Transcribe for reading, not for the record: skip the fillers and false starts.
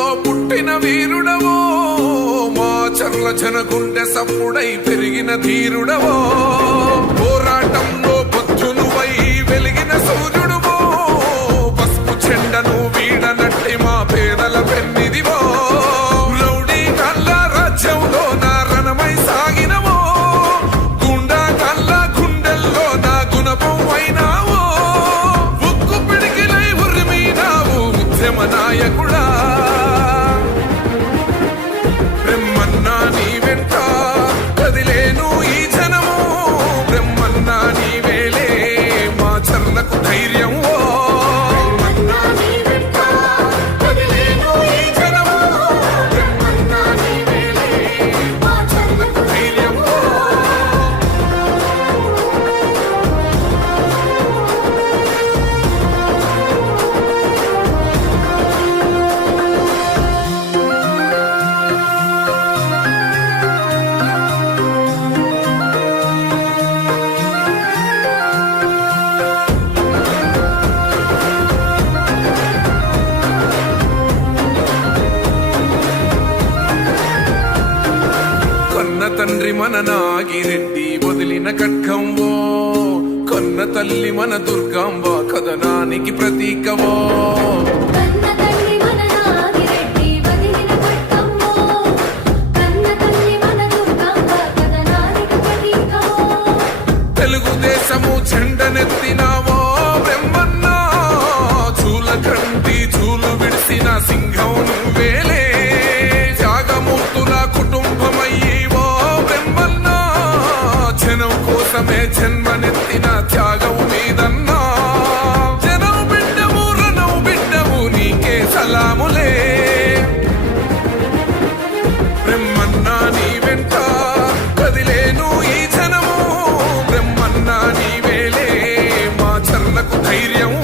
ఊళ్ళో పుట్టిన వీరుడవో, మా చర్ల జనగుండె సప్పుడై పెరిగిన ధీరుడవో, పోరాటంలో బుద్ధునువై వెలిగిన సూర్యుడువో, పసుపు చెండను వీడనట్టి మా పేదల పెన్నిదివో, రౌడీ కళ్ళ రాజ్యంలో నా రణమై సాగినవో, గుండా కళ్ళ గుండెల్లో నా గుణపం అయినావో, ఉక్కు పిడికిలై ఉరిమినావు ఉద్యమ నాయకుడా. బ్రహ్మన్నా నీ వెంట కదిలేను ఈ జనము, బ్రహ్మన్నా నీ వేలే మా చర్లకు ధైర్యం. తండ్రి మన నాగిరెడ్డి వదిలిన ఖడ్గంవో, కన్న తల్లి మన దుర్గాంబ కథనానికి ప్రతీకవో, తెలుగుదేశము చెండనెత్తినావో బ్రహ్మన్నా, చూలకంటి చూలు విడిసిన సింహం నువ్వేలే, త్యాగమూర్తుల కుటుంబమయ్యి జనం కోసమే జన్మనెత్తిన త్యాగం మీదన్నా, జనం బిడ్డము రణం బిడ్డము నీకే సలాములే. బ్రహ్మన్నా నీ వెంట కదిలేను ఈ జనము, బ్రహ్మన్నా నీ వేలే మా చర్లకు ధైర్యం.